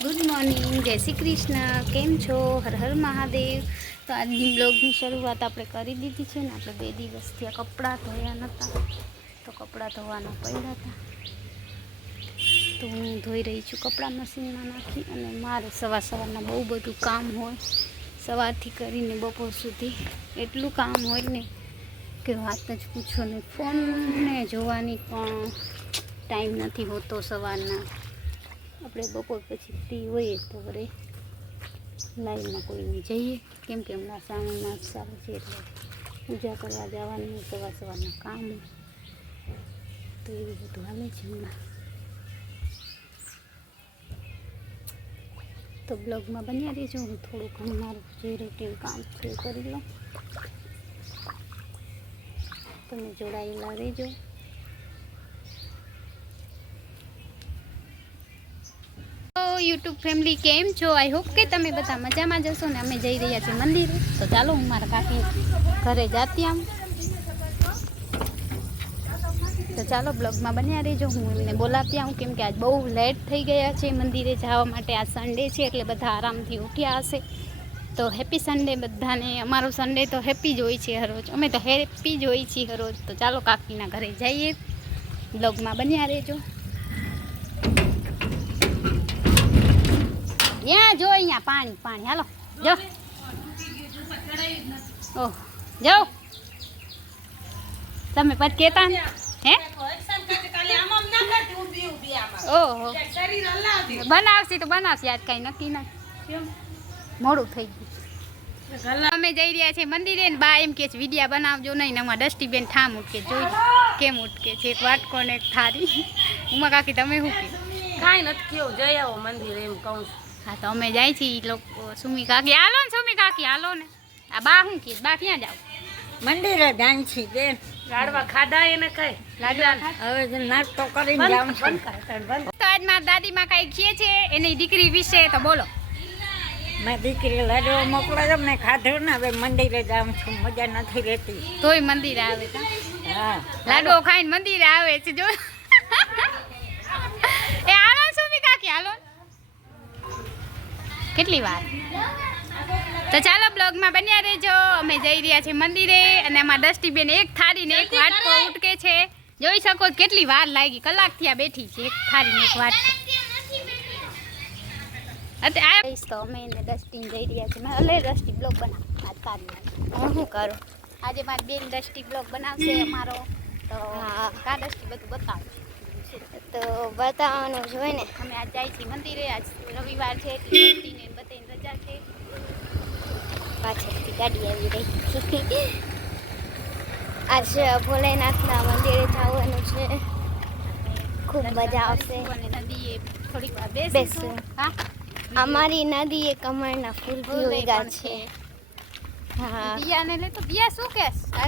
Good morning, જય શ્રી કૃષ્ણ. કેમ છો? હર હર મહાદેવ. તો આજની બ્લોગની શરૂઆત આપણે કરી દીધી છે ને. આપણે 2 દિવસથી આ કપડાં ધોયા નહોતા, તો કપડાં ધોવાના પડ્યા હતા. તો હું ધોઈ રહી છું કપડાં મશીનમાં નાખી. અને મારે સવારના બહુ બધું કામ હોય, સવારથી કરીને બપોર સુધી એટલું કામ હોય ને કે વાત જ પૂછો ને. ફોનને જોવાની પણ ટાઈમ નથી હોતો સવારના. આપણે બપોર પછી ફ્રી હોઈએ તો વરે લાઈવમાં કોઈને જઈએ, કેમ કે હમણાં શ્રાવણ માસ ચાલુ છે એટલે પૂજા કરવા જવાનું, સવારના કામ, તો એવું બધું હાલે છે હમણાં. તો બ્લોગમાં બન્યા રહીશું. હું થોડું ઘણું મારું જે રૂટીન કામ છે એ કરી લઉં, તમે જોડાયેલા રહેજો. યુટ્યુબ ફેમિલી કેમ છો? આઈ હોપ કે તમે બધા મજામાં જશો ને. અમે જઈ રહ્યા છીએ મંદિરે, તો ચાલો હું મારા કાકી ઘરે જાતી આમ. તો ચાલો બ્લોગમાં બન્યા રહેજો. હું એમને બોલાવતી આવું, કેમ કે આજ બહુ લેટ થઈ ગયા છે મંદિરે જવા માટે. આ સન્ડે છે એટલે બધા આરામથી ઉઠ્યા હશે. તો હેપી સન્ડે બધાને. અમારો સન્ડે તો હેપી જ હોય છે હરરોજ. અમે તો હેપી જ હોય છીએ હરરોજ. તો ચાલો કાકીના ઘરે જઈએ, બ્લોગમાં બન્યા રહેજો. ત્યાં જો અહીંયા પાણી હાલો જો. ઓહ જાઓ તમે પછી કહેતા ને હે. ઓહો બનાવશી તો બનાવશી. આજ કાંઈ નક્કી નથી, મોડું થઈ ગયું. અમે જઈ રહ્યા છીએ મંદિરે ને. બા એમ કે છે વિડીયા બનાવજો નહીં ને. અમારા ડસ્ટીબેન ઠામ ઉઠકે, જોઈ કેમ ઉઠકે છે. એક વાટકો ને એક થારી. ઉમા કાકી તમે શું કહો? કાંઈ નથી કેવું, જઈ આવો મંદિર એમ કહું છું. હા તો અમે જાય છીએ લોકો. સુમી કાકી હાલો ને, સુમી કાકી હાલો ને. આ બા શું કે? બા ક્યાં જાવ? મંદિરે જાણ છી બેન. લાડવા ખાધા એને કઈ લાડવા હવે નાસ્તો કરીને જાઉં છું. તો આજ મારા દાદીમાં કાંઈ કહે છે એની દીકરી વિશે, તો બોલો. મેં દીકરી લાડવા મોકલે છે, મેં ખાધું ને. હવે મંદિરે જાઉં છું, મજા નથી રહેતી. તોય મંદિરે આવે તા? હા, લાડવો ખાઈને મંદિરે આવે છે જો. એ હાલો સુમી કાકી હાલો. કેટલી વાર? તો ચાલો બ્લોગમાં બન્યા રહેજો. અમે જઈ રહ્યા છીએ મંદિરે. અને આમાં ડસ્ટીબેન એક થાળી ને એક વાટકો ઉટકે છે. જોઈ શકો કેટલી વાર લાગી, કલાકથી આ બેઠી છે. એક થાળી ને એક વાટકો. તો અમે એને ડસ્ટીને જઈ રહ્યા છીએ. અલે ડસ્ટી બ્લોગ બનાવ. હું શું કરું આજે? મારી બેન ડસ્ટી બ્લોગ બનાવશે અમારો. તો કા ડસ્ટી બધું બતાવું તો બતાવવાનું જ હોય ને. અમે આજ જાય છીએ મંદિરે. આજ રવિવાર છે એટલે ડસ્ટીને બધાને રજા છે. પાછળથી ગાડી આવી રહી. આજ ભોલેનાથના મંદિરે જવાનું છે. ખૂબ મજા આવશે. અને નદીએ થોડીક વાર બેસું. હા, અમારી નદીએ કમળના ફૂલ ભી ઉગ્યા છે. હા, દિયાને લે તો દિયા શું કે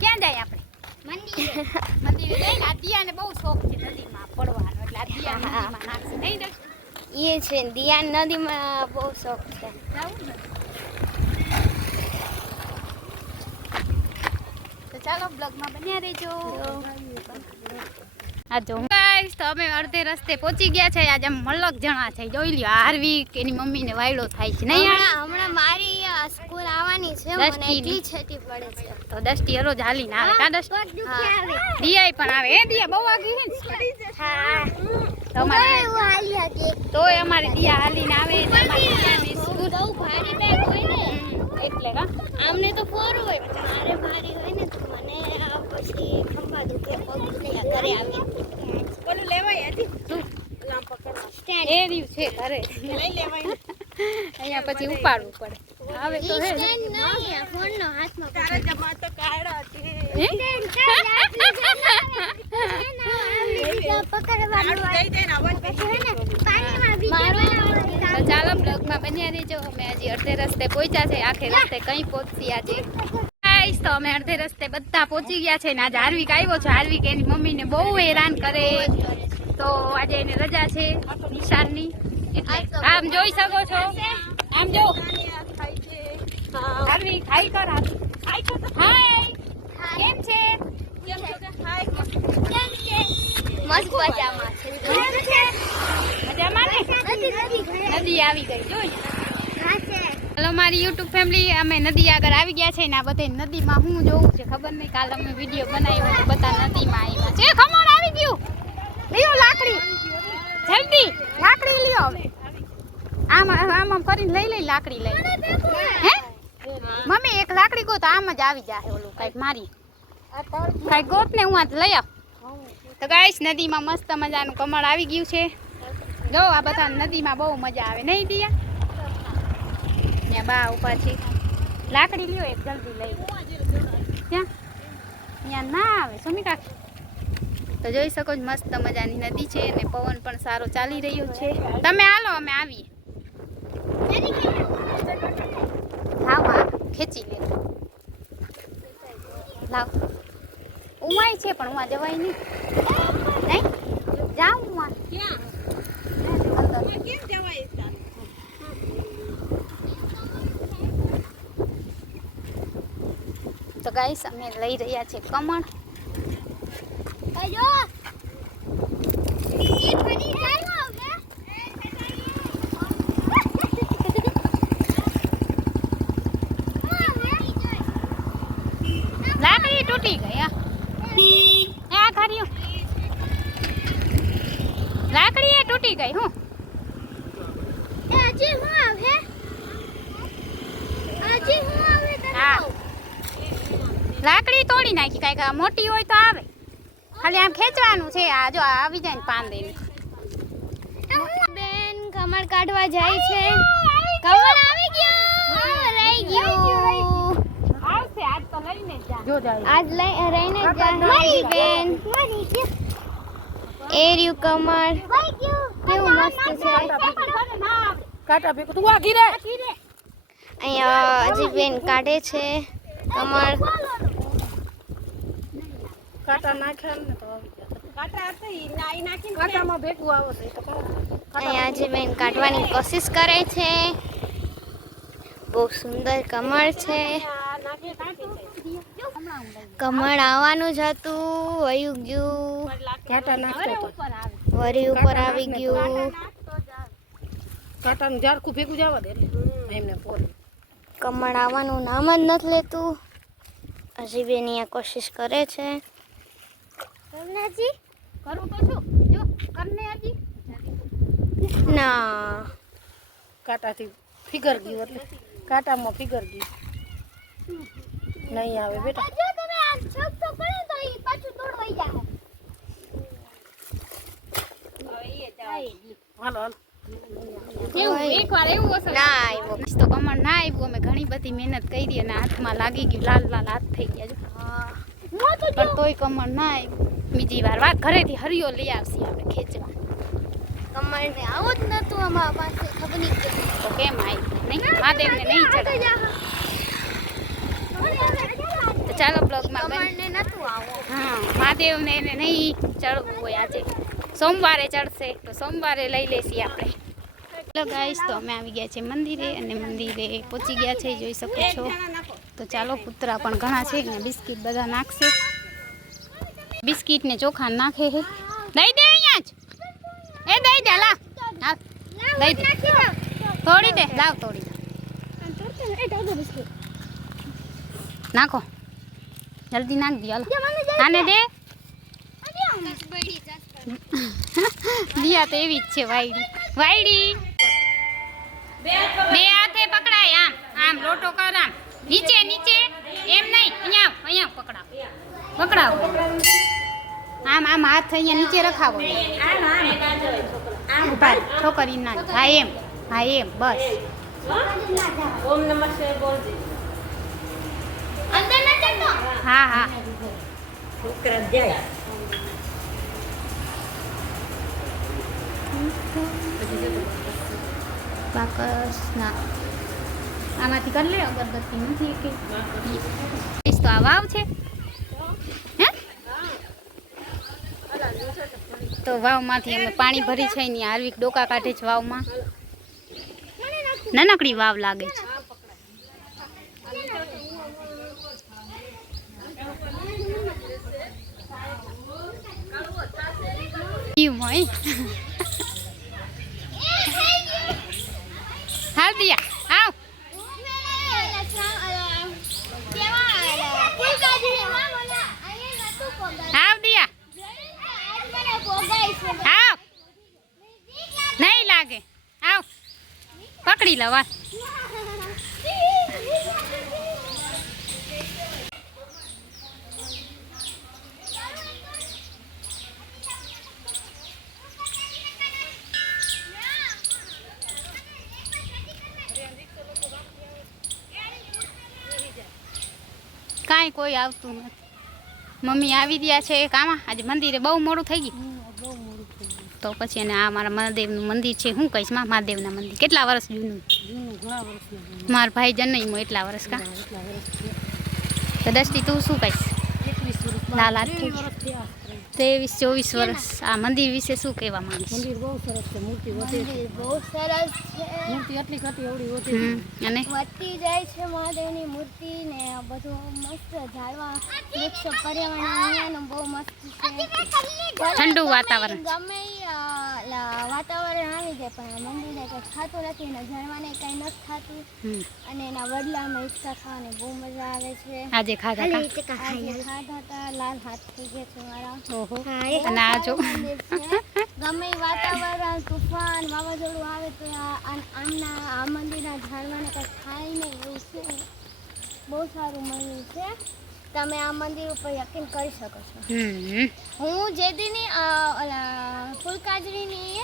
ક્યાં જાય આપણે? મંદિરે જઈને. આ દિયાને બહુ શોખ છે નદીમાં પડવાનો, એટલે આ દિયા નદીમાં નાખશે નહીં ને? એ છે દિયા નદીમાં બહુ શોખ છે. જાવું ને. તો ચાલો બ્લોગમાં બન્યા રહેજો. આ જો ગાઈસ, તો અમે અડધે રસ્તે પહોંચી ગયા છે. આજે મલક જણા છે, જોઈ લ્યો. હાર્વી એની મમ્મીને વાયડો થાય છે નહીં? હમણાં મારી સ્કૂલ આવવાની છે, મને એટલી છેટી પડે છે. તો દસ્ટી રોજ હાલીને આવે. કા દસ્ટી? દિયાય પણ આવે. હે દિયા બહુ આગી છે ને? હા, તોય અમારી દિયા હાલીને આવે. બહુ ભારી બેગ હોય ને એટલે કા આમને તો ફોર હોય, મારે ભારી હોય ને તો મને પછી ખંભા દુખે, પગ દુખે. ઘરે આવી ઓલું લેવાય હજી શું સ્ટેન્ડ એ રહ્યું છે ઘરે. લઈ લેવાય. અહીંયા પછી ઉપાડવું પડે. આવે તો હે સ્ટેન્ડ નહીં, ફોનનો હાથમાં તારા જમા તો કાઢો છે. હે? પકડવાનું દઈ દે ને અવાજ પાણીમાં તો ચાલો બ્લોગમાં બન્યા રહેજો. અમે હજી અડધે રસ્તે પહોંચ્યા છે. આખે રસ્તે કઈ પહોંચી આજે ગાઈસ. તો અમે અડધે રસ્તે બધા પહોંચી ગયા છે ને. આજે હાર્વિક આવ્યો છે. હાર્વિક એની મમ્મીને બહુ હેરાન કરે, તો આજે એને રજા છે નિશાળની. એટલે આમ જોઈ શકો છો. આમ જો હાર્વિક હાઈ કર. હાય કેમ છે? મસ્ત મજામાં છે. મજા મજામાં ને નદી આવી ગઈ જોઈ હલો મારી યુટ્યુબ ફેમિલી અમે નદી આગળ આવી ગયા છે ને આ બધે નદીમાં હું જોઉં છે ખબર નહીં કાલ અમે વિડીયો બનાવ્યો તો બધા નદીમાં આવ્યા છે ખમણ આવી ગયું લ્યો લાકડી જલ્દી લાકડી લ્યો હવે આમ કરીને લઈ લાકડી લઈ હે મમ્મી એક લાકડી ગો તો આમ જ આવી જાય ઓલું કઈક મારી કઈક ગોત ને હું આજ લઈ આવ તો ગાઈસ નદીમાં મસ્ત મજાનું કમળ આવી ગયું છે જો આ બધા નદીમાં બહુ મજા આવે નહીં દિયા ત્યાં બા ઉપર છે લાકડી લ્યો એક જલ્દી લઈ ત્યાં ત્યાં ના આવે સુમિકા તો જોઈ શકો છો મસ્ત મજાની નદી છે અને પવન પણ સારો ચાલી રહ્યો છે તમે હાલો અમે આવીએ હા ખેંચી લે લાવ ઉમાય છે પણ ઉમા જવાય નહીં નહીં જાઉં ઉમા ક્યાં કેમ જવાય તો ગાઈસ અમે લઈ રહ્યા છે કમળ અયો એ ફરી જાય હવે લાકડી તૂટી ગઈ આ ઘારીઓ લાકડી એ તૂટી ગઈ હું આજે હું આવે હા લાકડી તોડી નાખી કાંઈક મોટી હોય તો આવે ખાલી આમ ખેંચવાનું છે આ જો આવી જાય ને પાન દઈને બેન કમળ કાઢવા જાય છે કમળ આવી ગયો રહી ગયો આવશે આજ તો લઈને જા જો જાય આજ રહીને જાય બેન એર્યું કમળ કેવું મસ્ત છે કાટા ભેગું તું આ ઘીરે અહીંયા અજીબેન કાઢે છે કમળ કાટા નાખ્યા ને તો કાટા હતી નાઈ નાખીને કાટામાં ભેગું આવે તો અહીંયા અજીબેન કાઢવાની કોશિશ કરે છે બહુ સુંદર કમળ છે કમળ આવવાનું જ હતું વયું ગયું કાટા નાખતો તો વરી ઉપર આવી ગયું કાટાનું ઝાડકું ભેગું જવા દે એમને પોરે કમળ આવવાનું નામ જ નથી લેતું હજી બેન અહીંયા કોશિશ કરે છે કરું તો છું જો કરને હજી ના કાટાથી ફિગર ગયું એટલે કાટામાં ફિગર ગયું નહીં આવે બેટા જો તમે આ છોક તો કરો તો ઈ પાછું તોડવાઈ જાય હાલો હાલો એવું એકવાર એવું હશે ના આવ્યો તો કમળ ના આવ્યું અમે ઘણી બધી મહેનત કરી અને હાથમાં લાગી ગયું લાલ લાલ હાથ થઈ ગયા જો પણ તોય કમળ ના આવ્યું બીજી વાર વાત ઘરેથી હરિયો લઈ આવશે આપણે ખેંચવા કમળ ને આવું જ નતું અમારા પાસે ખબર નહીં કેમ તો કેમ આવ્યું નહીં મહાદેવને નહીં ચડે તો ચાલો બ્લોગમાં કમળ ને નતું આવું હા મહાદેવને એને નહીં ચડવું હોય આજે સોમવારે ચડશે તો સોમવારે લઈ લેશી આપણે હેલો ગાઈસ તો અમે આવી ગયા છે મંદિરે અને મંદિરે પહોંચી ગયા છે જોઈ શકો છો તો ચાલો કૂતરા પણ ઘણા છે ને બિસ્કિટ બધા નાખશે બિસ્કિટ ને ચોખા નાખે છે દઈ દે અહીંયા જ એ દઈ દે લા હા દઈ દે તોડી દે લાવ તોડી દે નાખો જલ્દી નાખ દે હાલો આને દે દિયા તો એવી જ છે વાયડી વાયડી બે હાથે પકડાય આમ આમ લોટો કર આમ નીચે નીચે એમ નહીં અહીંયા પકડાવ પકડાવ આમ આમ હાથ અહીંયા નીચે રખાવો ઉભા છોકરી ના હા એમ બસ ઓમ નમઃ શિવાય બોલજે અંદર ના ચડતો હા હા છોકરા જાય બાકસ ના આમાંથી કરી લે અગરબત્તી નથી કે તો આ વાવ છે હે તો વાવમાંથી અમે પાણી ભરી છે ને હાર્વિક ડોકા કાઢે છે વાવમાં નાનકડી વાવ લાગે છે તોડી લવા. કાંઈ કોઈ આવતું નથી. મમ્મી આવી ગયા છે કામાં. આજે મંદિરે બહુ મોડું થઈ ગયું. તો પછી અને આ મારા મહાદેવનું મંદિર છે. શું કહીશ માં? મહાદેવના મંદિર કેટલા વર્ષ જૂનું? મારા ભાઈ જનઈમાં એટલા વર્ષ કા. તો દસ્તી તું શું કહીશ? લાલ હાથ 23-24 વર્ષ. આ મંદિર વિશે શું કહેવા માંગીશ? મંદિર બહુ સરસ છે. મૂર્તિ બહુ સરસ છે. મૂર્તિ એટલી ઘટી એવડી હોતી. અને વધતી જાય છે મહાદેવની મૂર્તિ ને બધું મસ્ત ઝાડવા વૃક્ષો પર્યાવરણ અહીંયાનું બહુ મસ્ત છે. ઠંડુ વાતાવરણ. ગમે વાતાવરણ આવી જાય પણ મંદિરને કંઈ ખાતું નથી ને ઝાડવાને કંઈ નથી ખાતું અને એના બદલામાં હિંચકા ખાવાની બહુ મજા આવે છે. આજે ખાધા કા? આજે ખાધા હતા. લાલ હાથ થઈ ગયા છે મારા. ઓહો. અને આ જો મંદિર છે. ગમે ઈ વાતાવરણ તુફાન વાવાઝોડું આવે તો આ મંદિરના ઝાડવાને કંઈ ખાય નહીં એવું છે. બહુ સારું મંદિર છે. તમે આ મંદિર ઉપર યકીન કરી શકો છો. હું જે દીની ફૂલકાજરીની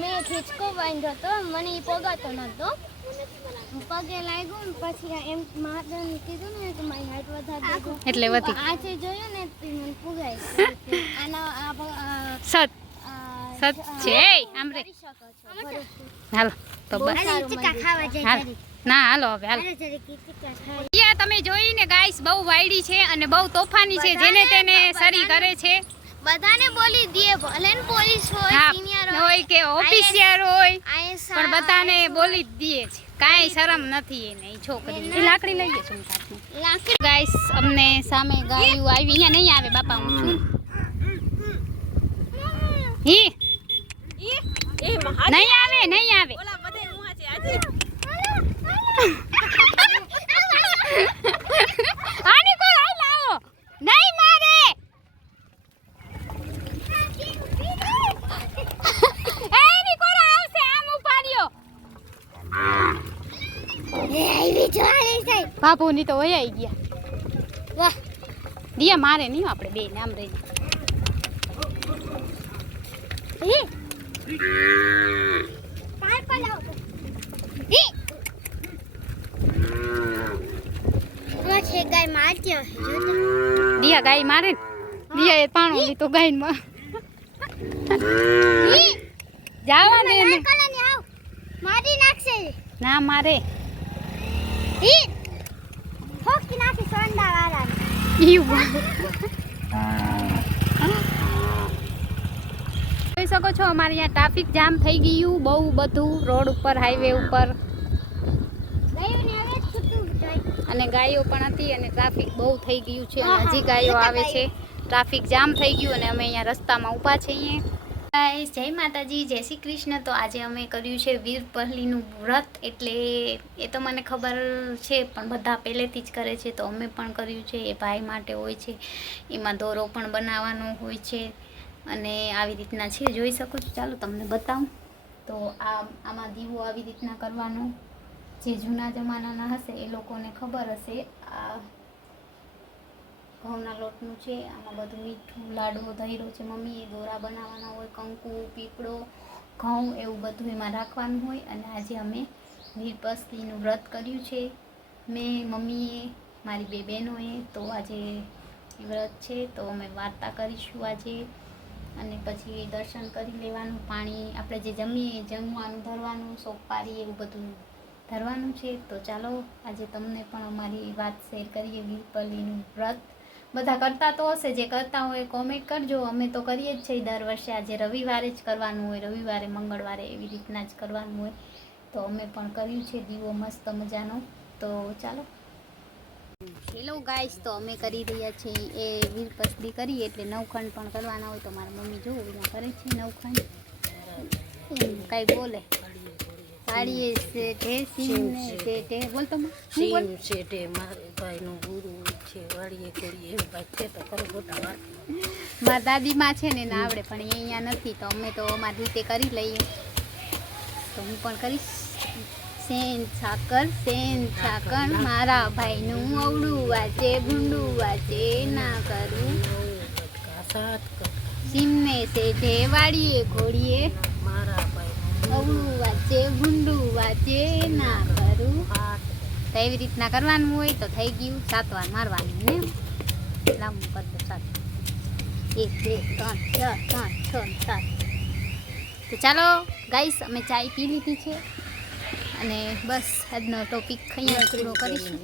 મેં ખીચકો બાંધ્યો હતો. મને એ પોગાતો નહોતો. પગે લાગ્યું ને પછી એમ મહાદેવને કીધું ને કે મારી હાઈટ વધારી દેજો એટલે વધી. આજે જોયું ને તો મને પુગાય આના સત સત છે. આમ રે કરી શકો છો. ભરોસો. હાલો તો બસ. હાલ ના હાલો હવે હાલો. અહીંયા તમે જોઈને ગાઈસ બહુ વાયડી છે અને બહુ તોફાની છે. જેને તેને સરી કરે છે. બધાને બોલી દે ભલે ને પોલીસ હોય હા સિનિયર હોય કે ઓફિસિયર હોય IAS પણ બધાને બોલી જ દે છે. કાંઈ શરમ નથી એને. એ છોકરી એ લાકડી લઈ ગઈ છું લાકડી ગાઈસ. અમને સામે ગાયું આવી. અહીંયા નહીં આવે બાપા. હું છું હી નહીં આવે નહીં આવે. આની કોલ હાલ આવો નહીં મારે. એની કોલ આવશે. આમ ઉપાડ્યો આવી જોડે છે. બાપુ ની તો હોય આવી ગયા. વાહ દિયા મારે નહીં. આપણે બે નામ રહી. હી પાર પલાવ હી છે ગાય મારતી હશે જો તો. દિયા ગાય મારે ને. દિયા એ પાણો લીધો ગાય માં. હી જાવા દે ને. કલાને આવ મારી નાખશે. ના મારે. હી ઠોકી નાખી સોંડા વાળાને. જોઈ શકો છો અમારે અહીંયા ટ્રાફિક જામ થઈ ગયું બહુ બધું રોડ ઉપર હાઈવે ઉપર. ગાયોને હવે છૂટું જાય. અને ગાયો પણ હતી અને ટ્રાફિક બહુ થઈ ગયું છે અને હજી ગાયો આવે છે. ટ્રાફિક જામ થઈ ગયું અને અમે અહીંયા રસ્તામાં ઊભા છીએ. ગાઈસ જય માતાજી, જય શ્રી કૃષ્ણ. તો આજે અમે કર્યું છે વીર પહલીનું વ્રત. એટલે એ તો મને ખબર છે પણ બધા પહેલેથી જ કરે છે તો અમે પણ કર્યું છે. એ ભાઈ માટે હોય છે. એમાં દોરો પણ બનાવવાનો હોય છે અને આવી રીતના છે. જોઈ શકો છો. ચાલો તમને બતાવું. તો આમાં દીવો આવી રીતના કરવાનો. જે જૂના જમાનાના હશે એ લોકોને ખબર હશે. આ ઘઉંના લોટનું છે. આમાં બધું મીઠું લાડવો ધૈરો છે. મમ્મીએ દોરા બનાવવાના હોય. કંકુ પીપળો ઘઉં એવું બધું એમાં રાખવાનું હોય. અને આજે અમે વીરપસ્તીનું વ્રત કર્યું છે. મેં મમ્મીએ મારી બે બહેનોએ. તો આજે વ્રત છે તો અમે વાર્તા કરીશું આજે. અને પછી દર્શન કરી લેવાનું. પાણી આપણે જે જમીએ જમવાનું ધરવાનું. સોપારી એવું બધું ધરવાનું છે. તો ચાલો આજે તમને પણ અમારી વાત શેર કરીએ. વીરપલ્લીનું વ્રત બધા કરતા તો હશે. જે કરતા હોય કોમેન્ટ કરજો. અમે તો કરીએ જ છીએ દર વર્ષે. આજે રવિવારે જ કરવાનું હોય. રવિવારે મંગળવારે એવી રીતના જ કરવાનું હોય. તો અમે પણ કર્યું છે દીવો મસ્ત મજાનો. તો ચાલો. હેલો ગાઈસ, તો અમે કરી રહ્યા છીએ એ વીરપસ્તી કરીએ એટલે નવખંડ પણ કરવાના હોય. તો મારા મમ્મી જો એમાં કરે છે નવખંડ. કાંઈ બોલે સાડીએ છે ઢેસીને તે તે બોલતો સીમ છે તે મારે ભાઈનું ગુરુ છે વાડીએ કરીએ એમ ભાઈ છે તો કરો ગોટા વાર. મારા દાદીમાં છે ને ના આવડે પણ એ અહીંયા નથી તો અમે તો અમારી રીતે કરી લઈએ. તો હું પણ કરીશ. સેન સાકર મારા ભાઈનું અવળું વાંચે ભૂંડું વાંચે ના કરું સિમને સેઠે વાડીએ ઘોડીએ અવળું વાંચે ભૂંડું વાંચે ના કરું. તો એવી રીતના કરવાનું હોય તો થઈ ગયું 7 વાર મારવાનું ને લાંબુ કર દો 7 1 2 3 4 5 6 7. તો ચાલો ગાઈસ અમે ચાય પી લીધી છે અને બસ આજનો ટોપિક અહીંયા પૂરો કરીશું.